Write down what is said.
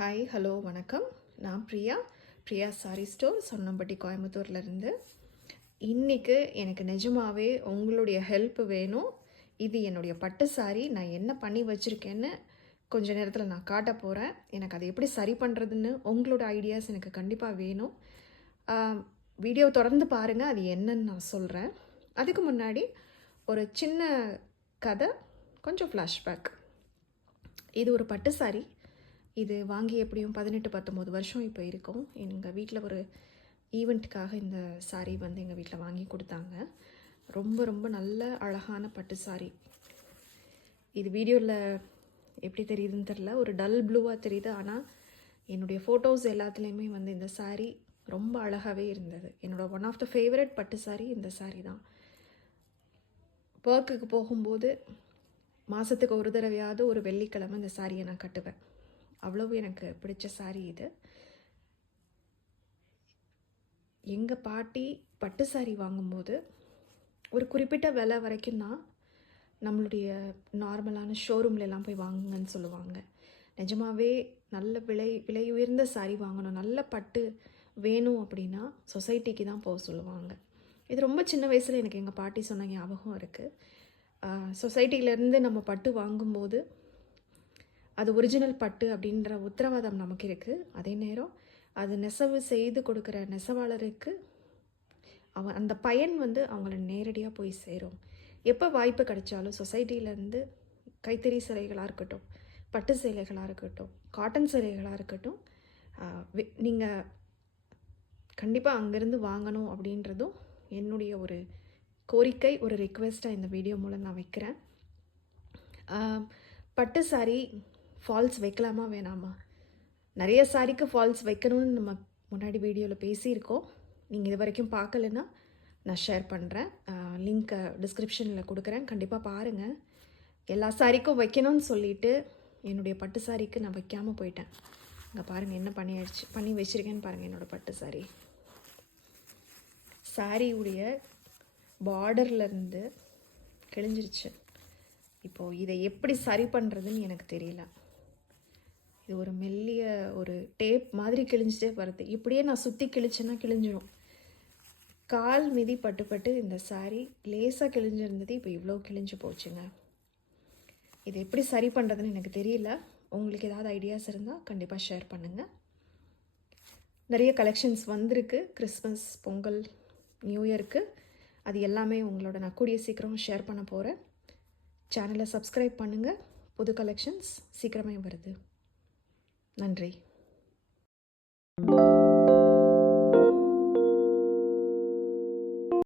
Hi hello வணக்கம். நான் Priya sorry store சொன்னம்பட்டி கோயம்புத்தூர்லேருந்து. இன்றைக்கு எனக்கு நிஜமாகவே உங்களுடைய ஹெல்ப் வேணும். இது என்னுடைய பட்டு சாரி. நான் என்ன பண்ணி வச்சுருக்கேன்னு கொஞ்ச நேரத்தில் நான் காட்ட போகிறேன். எனக்கு அதை எப்படி சரி பண்ணுறதுன்னு உங்களோட ஐடியாஸ் எனக்கு கண்டிப்பாக வேணும். வீடியோ தொடர்ந்து பாருங்கள், அது என்னன்னு நான் சொல்கிறேன். அதுக்கு முன்னாடி ஒரு சின்ன கதை, கொஞ்சம் ஃப்ளாஷ்பேக். இது ஒரு பட்டு சாரி. இது வாங்கி எப்படியும் 18-19 வருஷம் இப்போ இருக்கும். எங்கள் வீட்டில் ஒரு ஈவெண்ட்டுக்காக இந்த சாரீ வந்து எங்கள் வீட்டில் வாங்கி கொடுத்தாங்க. ரொம்ப ரொம்ப நல்ல அழகான பட்டு சாரீ. இது வீடியோவில் எப்படி தெரியுதுன்னு தெரில, ஒரு டல் ப்ளூவாக தெரியுது. ஆனால் என்னுடைய ஃபோட்டோஸ் எல்லாத்துலேயுமே வந்து இந்த சாரீ ரொம்ப அழகாகவே இருந்தது. என்னோடய ஒன் ஆஃப் த ஃபேவரட் பட்டு சாரீ இந்த சாரீ தான். ஒர்க்குக்கு போகும்போது மாதத்துக்கு ஒரு தடவையாவது ஒரு வெள்ளிக்கிழமை இந்த சாரியை நான் கட்டுவேன். அவ்வளவு எனக்கு பிடிச்ச சாரீ இது. எங்கள் பாட்டி பட்டு சாரீ வாங்கும்போது ஒரு குறிப்பிட்ட விலை வரைக்கும் தான் நம்மளுடைய நார்மலான ஷோரூம்லலாம் போய் வாங்குங்கன்னு சொல்லுவாங்க. நிஜமாகவே நல்ல விலை உயர்ந்த சாரீ வாங்கணும், நல்ல பட்டு வேணும் அப்படின்னா சொசைட்டிக்கு தான் போக சொல்லுவாங்க. இது ரொம்ப சின்ன வயசில் எனக்கு எங்கள் பாட்டி சொன்ன ஞாபகம் இருக்குது. சொசைட்டியிலேருந்து நம்ம பட்டு வாங்கும்போது அது ஒரிஜினல் பட்டு அப்படின்ற உத்தரவாதம் நமக்கு இருக்குது. அதே நேரம் அது நெசவு செய்து கொடுக்குற நெசவாளருக்கு அந்த பயன் வந்து அவங்கள நேரடியாக போய் சேரும். எப்போ வாய்ப்பு கிடைச்சாலும் சொசைட்டியிலேருந்து கைத்தறி சிலைகளாக இருக்கட்டும், பட்டு சேலைகளாக இருக்கட்டும், காட்டன் சேலைகளாக இருக்கட்டும், நீங்கள் கண்டிப்பாக அங்கேருந்து வாங்கணும் அப்படின்றதும் என்னுடைய ஒரு கோரிக்கை, ஒரு ரிக்வெஸ்ட்டாக இந்த வீடியோ மூலம் நான் வைக்கிறேன். பட்டு சாரீ ஃபால்ஸ் வைக்கலாமா வேணாமா? நிறைய சாரிக்கு ஃபால்ஸ் வைக்கணும்னு நம்ம முன்னாடி வீடியோவில் பேசியிருக்கோம். நீங்கள் இது வரைக்கும் பார்க்கலன்னா நான் ஷேர் பண்ணுறேன். லிங்க்கை டிஸ்கிரிப்ஷனில் கொடுக்குறேன், கண்டிப்பாக பாருங்கள். எல்லா சாரிக்கும் வைக்கணும்னு சொல்லிவிட்டு என்னுடைய பட்டு சாரிக்கு நான் வைக்காமல் போயிட்டேன். இங்கே பாருங்கள் என்ன பண்ணி வச்சுருக்கேன்னு பாருங்கள். என்னோடய பட்டு சாரி, சாரியுடைய பார்டர்லேருந்து கிழிஞ்சிருச்சு. இப்போது இதை எப்படி சரி பண்ணுறதுன்னு எனக்கு தெரியல. இது ஒரு மெல்லிய ஒரு டேப் மாதிரி கிழிஞ்சிட்டே வருது. இப்படியே நான் சுற்றி கிழிச்சேன்னா கிழிஞ்சிடும். கால் மிதி பட்டு இந்த சாரீ லேசாக கிழிஞ்சிருந்தது, இப்போ இவ்வளோ கிழிஞ்சு போச்சுங்க. இது எப்படி சரி பண்ணுறதுன்னு எனக்கு தெரியல. உங்களுக்கு ஏதாவது ஐடியாஸ் இருந்தால் கண்டிப்பாக ஷேர் பண்ணுங்கள். நிறைய கலெக்ஷன்ஸ் வந்திருக்கு கிறிஸ்மஸ், பொங்கல், நியூ இயருக்கு. அது எல்லாமே உங்களோட நான் கூடிய சீக்கிரம் ஷேர் பண்ண போகிறேன். சேனலை சப்ஸ்கிரைப் பண்ணுங்கள். புது கலெக்ஷன்ஸ் சீக்கிரமே வருது. நன்றி.